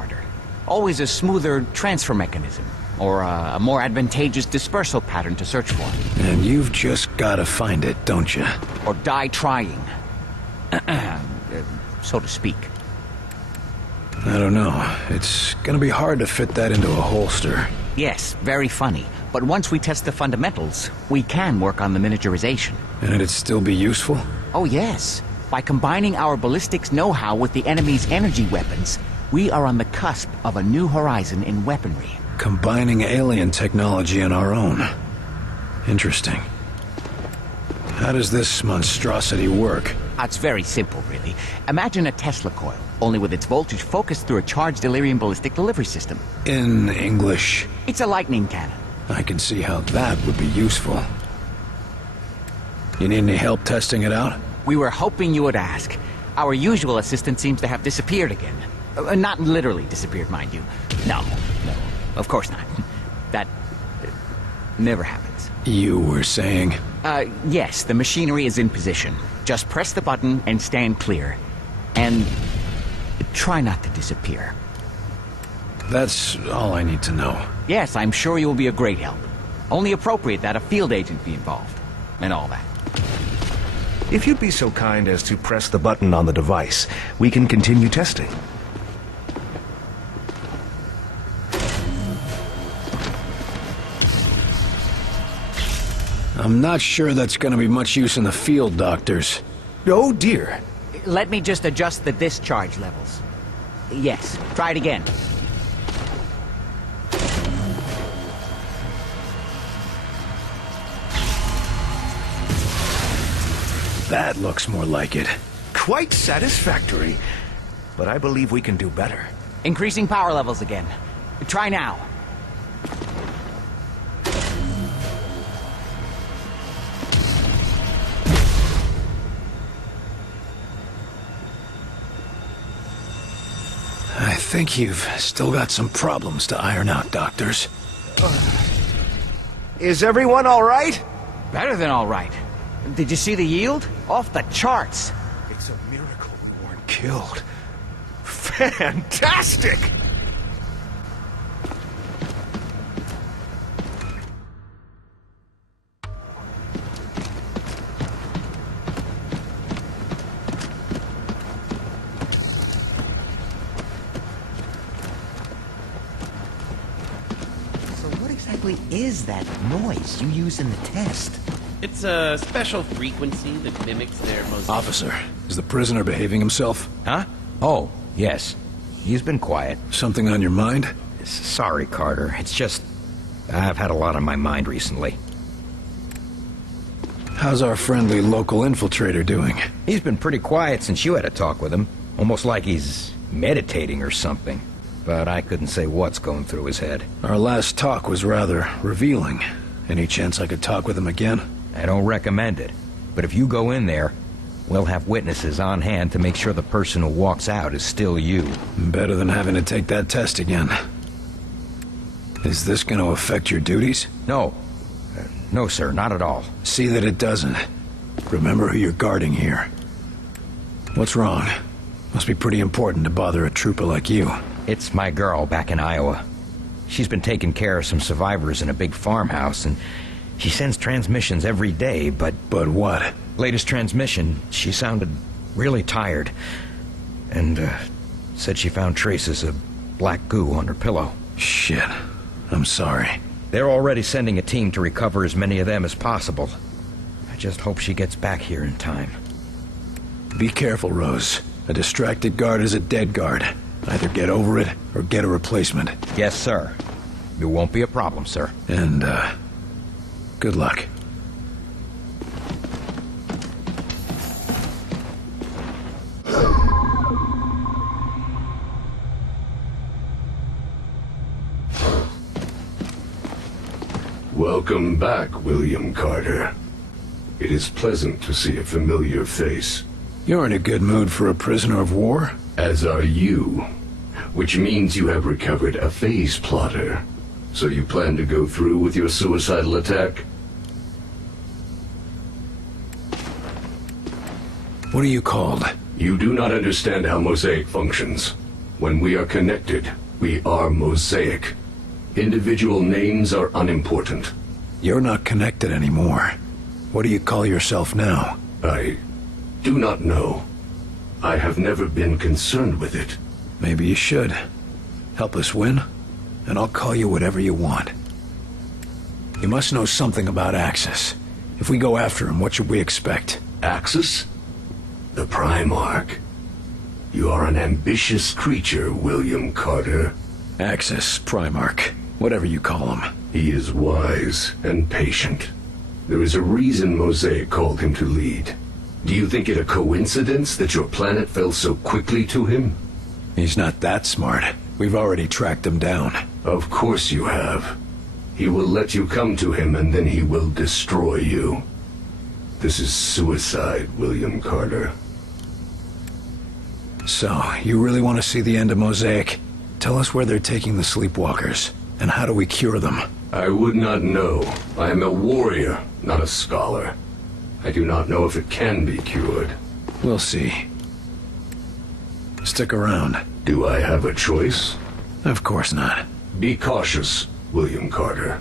Carter. Always a smoother transfer mechanism, or a more advantageous dispersal pattern to search for. And you've just gotta find it, don't you? Or die trying. So to speak. I don't know. It's gonna be hard to fit that into a holster. Yes, very funny. But once we test the fundamentals, we can work on the miniaturization. And it'd still be useful? Oh yes. By combining our ballistics know-how with the enemy's energy weapons, we are on the cusp of a new horizon in weaponry. Combining alien technology and our own. Interesting. How does this monstrosity work? It's very simple, really. Imagine a Tesla coil, only with its voltage focused through a charged delirium ballistic delivery system. In English? It's a lightning cannon. I can see how that would be useful. You need any help testing it out? We were hoping you would ask. Our usual assistant seems to have disappeared again. Not literally disappeared, mind you. No, of course not. That never happens. You were saying? Yes, the machinery is in position. Just press the button and stand clear. And try not to disappear. That's all I need to know. Yes, I'm sure you will be a great help. Only appropriate that a field agent be involved. And all that. If you'd be so kind as to press the button on the device, we can continue testing. I'm not sure that's gonna be much use in the field, Doctors. Oh dear. Let me just adjust the discharge levels. Yes, try it again. That looks more like it. Quite satisfactory. But I believe we can do better. Increasing power levels again. Try now. I think you've still got some problems to iron out, Doctors. Is everyone all right? Better than all right. Did you see the yield? Off the charts. It's a miracle we weren't killed. Fantastic! Is that noise you use in the test? It's a special frequency that mimics their most... Officer, is the prisoner behaving himself? Huh? Oh, yes. He's been quiet. Something on your mind? Sorry, Carter. It's just... I've had a lot on my mind recently. How's our friendly local infiltrator doing? He's been pretty quiet since you had a talk with him. Almost like he's meditating or something. But I couldn't say what's going through his head. Our last talk was rather revealing. Any chance I could talk with him again? I don't recommend it. But if you go in there, we'll have witnesses on hand to make sure the person who walks out is still you. Better than having to take that test again. Is this going to affect your duties? No. No, sir, not at all. See that it doesn't. Remember who you're guarding here. What's wrong? Must be pretty important to bother a trooper like you. It's my girl back in Iowa. She's been taking care of some survivors in a big farmhouse, and she sends transmissions every day, but... But what? Latest transmission, she sounded really tired. And, said she found traces of black goo on her pillow. Shit. I'm sorry. They're already sending a team to recover as many of them as possible. I just hope she gets back here in time. Be careful, Rose. A distracted guard is a dead guard. Either get over it, or get a replacement. Yes, sir. It won't be a problem, sir. And, good luck. Welcome back, William Carter. It is pleasant to see a familiar face. You're in a good mood for a prisoner of war? As are you. Which means you have recovered a phase plotter. So you plan to go through with your suicidal attack? What are you called? You do not understand how Mosaic functions. When we are connected, we are mosaic. Individual names are unimportant. You're not connected anymore. What do you call yourself now? I do not know. I have never been concerned with it. Maybe you should. Help us win, and I'll call you whatever you want. You must know something about Axis. If we go after him, what should we expect? Axis? The Primarch. You are an ambitious creature, William Carter. Axis, Primarch, whatever you call him. He is wise and patient. There is a reason Mosaic called him to lead. Do you think it a coincidence that your planet fell so quickly to him? He's not that smart. We've already tracked him down. Of course you have. He will let you come to him and then he will destroy you. This is suicide, William Carter. So, you really want to see the end of Mosaic? Tell us where they're taking the sleepwalkers, and how do we cure them? I would not know. I am a warrior, not a scholar. I do not know if it can be cured. We'll see. Stick around. Do I have a choice? Of course not. Be cautious, William Carter.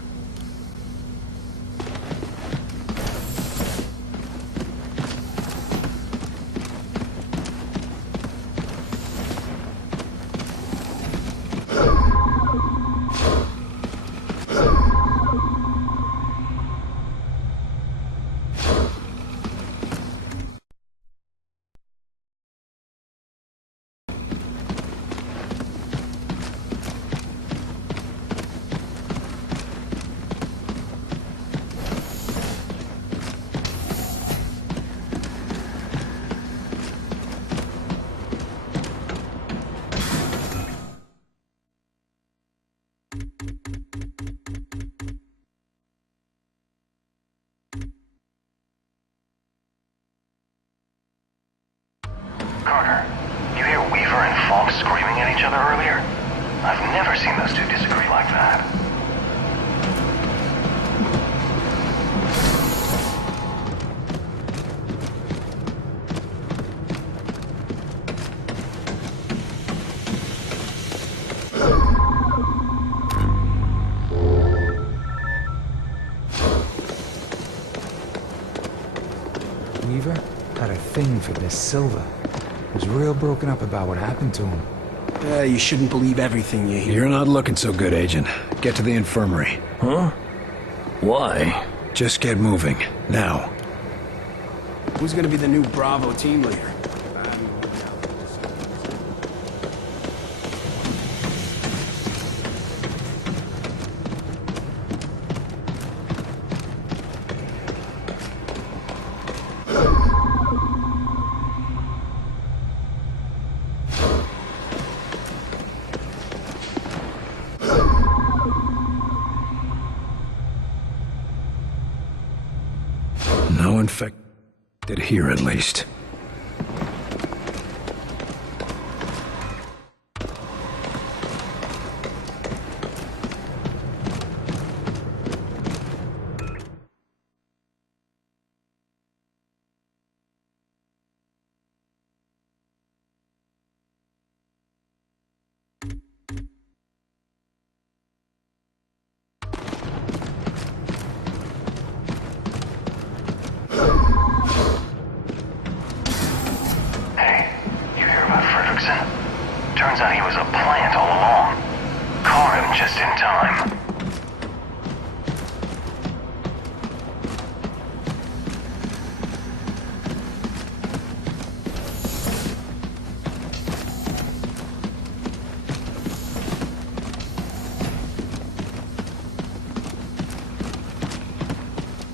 Carter, you hear Weaver and Falk screaming at each other earlier? I've never seen those two disagree like that. Weaver had a thing for Miss Silva. Was real broken up about what happened to him. You shouldn't believe everything you hear. You're not looking so good, Agent. Get to the infirmary. Huh? Why? Just get moving. Now. Who's gonna be the new Bravo team leader? No infected here, at least. Turns out he was a plant all along. Caught him just in time.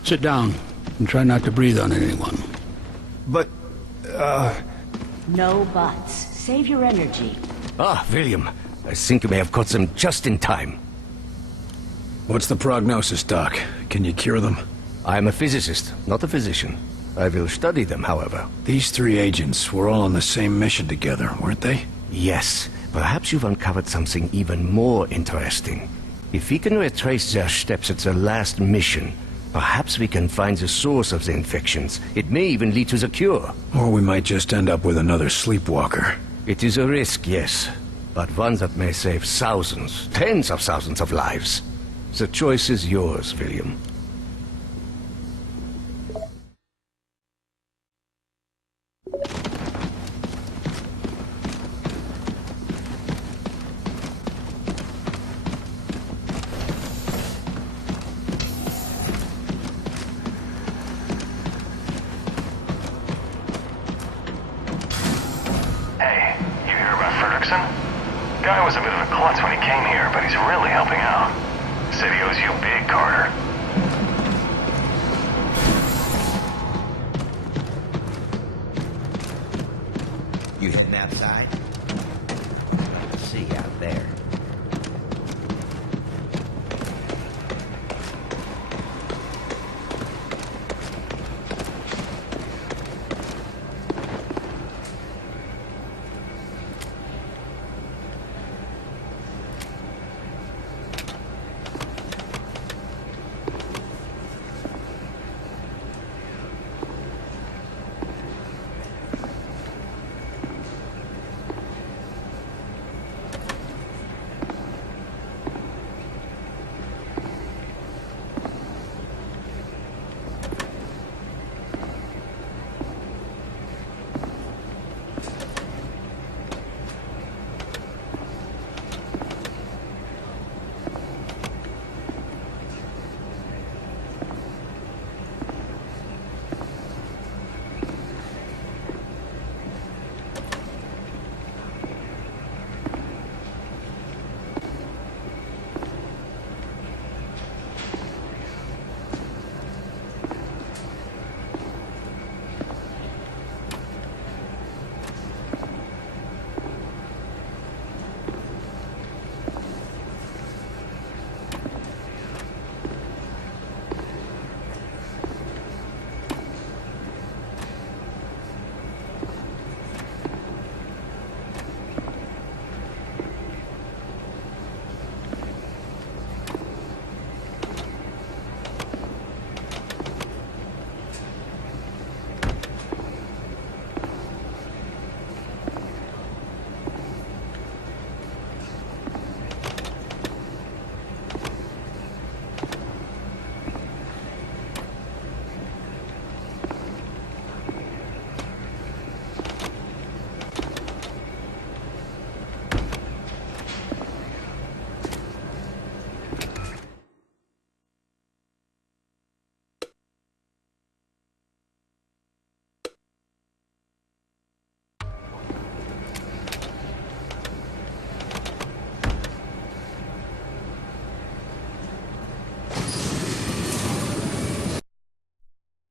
Sit down and try not to breathe on anyone. But, No buts. Save your energy. Ah, William. I think you may have caught them just in time. What's the prognosis, Doc? Can you cure them? I am a physicist, not a physician. I will study them, however. These three agents were all on the same mission together, weren't they? Yes. Perhaps you've uncovered something even more interesting. If we can retrace their steps at their last mission, perhaps we can find the source of the infections. It may even lead to the cure. Or we might just end up with another sleepwalker. It is a risk, yes. but one that may save thousands, tens of thousands of lives. The choice is yours, William. Hey, you hear about Fredrickson? Guy was a bit of a klutz when he came here, but he's really helping out. Said he owes you big, Carter. You heading outside? See you out there.